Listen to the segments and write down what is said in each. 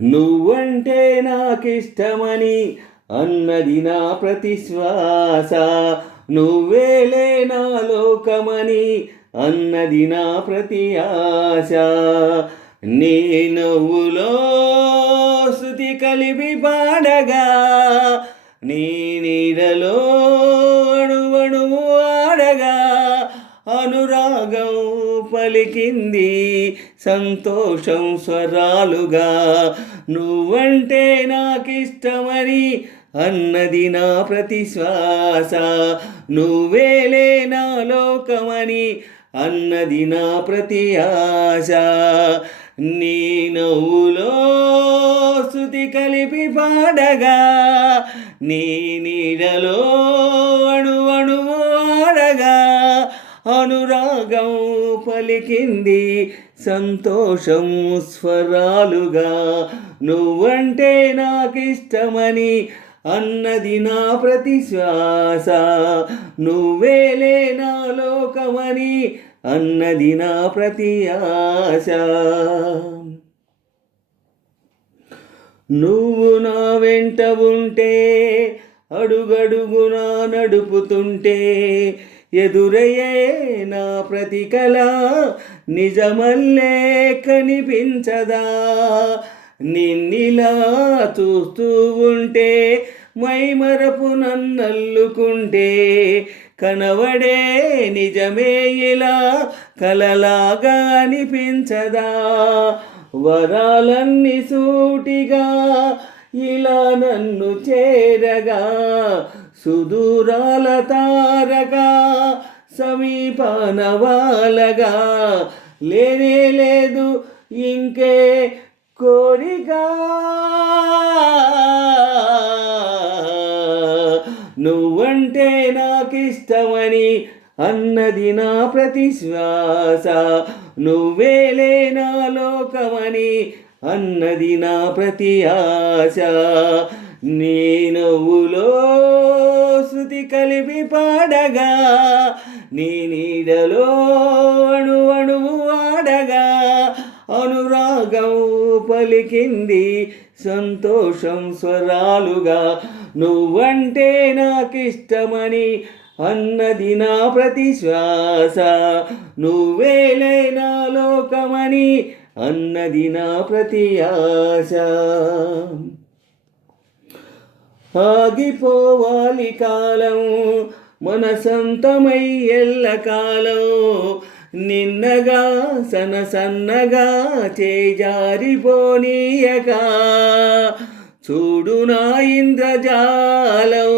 నువ్వంటే నాకిష్టమని అన్నది నా ప్రతి శ్వాస. నువ్వేలే నా లోకమని అన్నది నా ప్రతి ఆశ. నీ నవ్వులో శృతి కలిపి పాడగా, నీ నీడలో అణువణువు ఆడగా, అనురాగం పలికింది సంతోషం స్వరాలుగా. నువ్వంటే నాకిష్టమని అన్నది నా ప్రతి శ్వాస. నువ్వేలే నా లోకమని అన్నది నా ప్రతి ఆశ. నీ నవ్వులో శృతి కలిపి పాడగా, నీ నీడలో అణువణువు ఆడగా, అనురాగం పలికింది సంతోషం స్వరాలుగా. నువ్వంటే నాకిష్టమని అన్నది నా ప్రతి శ్వాస. నువ్వేలే నా లోకమని అన్నది నా ప్రతి ఆశ. నువ్వు నా వెంట ఉంటే, అడుగడుగునా నడుపుతుంటే, ఎదురయ్యే నా ప్రతి కళ నిజమల్లే కనిపించదా. నిన్నిలా చూస్తూ ఉంటే, మైమరపు నన్నల్లుకుంటే, కనవడే నిజమే ఇలా కలలాగా అనిపించదా. వరాలన్నీ సూటిగా ఇలా నన్ను చేరగా, సుదూరాల తారగా సమీపాన వాలగా, లేనే లేదు ఇంకే కోరిక. నువ్వంటే నాకిష్టమని అన్నది నా ప్రతి శ్వాస. నువ్వేలే నా లోకమని అన్నది నా ప్రతి ఆశ. నీ నవ్వులో శృతి కలిపి పాడగా, నీ నీడలో అణువణువు ఆడగా, అనురాగం పలికింది సంతోషం స్వరాలుగా. నువ్వంటే నాకిష్టమని అన్నది నా ప్రతి శ్వాస. నువ్వేలే నా లోకమని అన్నది నా ప్రతి ఆశ. ఆగిపోవాలి కాలం మన సొంతమై ఎల్లకాలం, నిన్నగా సన్నగా చేజారిపోనీయక. చూడు నా ఇంద్రజాలం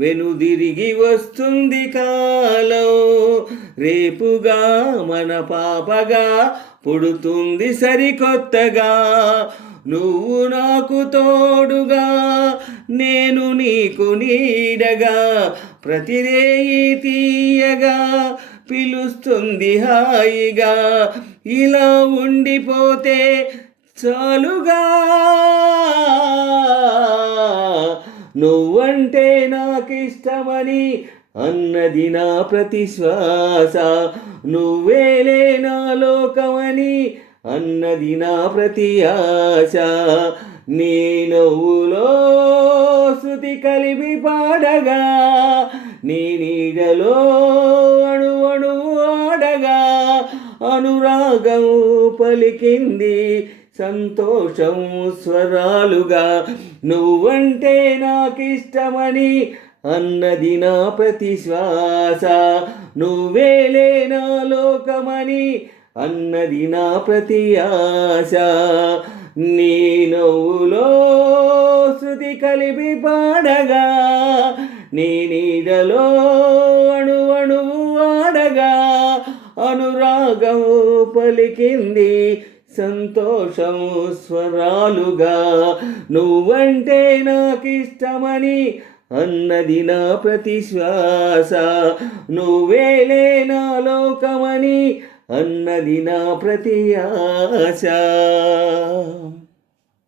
వెనుదిరిగి వస్తుంది కాలం, రేపుగా మన పాపగా పుడుతుంది సరికొత్తగా. నువ్వు నాకు తోడుగా, నేను నీకు నీడగా, ప్రతిరేయి తీయగా పిలుస్తుంది హాయిగా. ఇలా ఉండిపోతే చాలుగా. నువ్వంటే నాకిష్టమని అన్నది నా ప్రతి శ్వాస. నువ్వేలే నా లోకమని అన్నది నా ప్రతి ఆశ. నీ నవ్వులో శృతి కలిపి పాడగా, నీ నీడలో అణువణువు ఆడగా, అనురాగం పలికింది సంతోషం స్వరాలుగా. నువ్వంటే నాకిష్టమని అన్నది నా ప్రతి శ్వాస. నువ్వేలే నా లోకమని అన్నది నా ప్రతి ఆశ. నీ నవ్వులో శృతి కలిపి పాడగా, నీ నీడలో అణువణువు ఆడగా, అనురాగం పలికింది సంతోషం స్వరాలుగా. నువ్వంటే నాకిష్టమని అన్నది నా ప్రతి శ్వాస. నువ్వేలే నా లోకమని అన్నది నా ప్రతి ఆశ.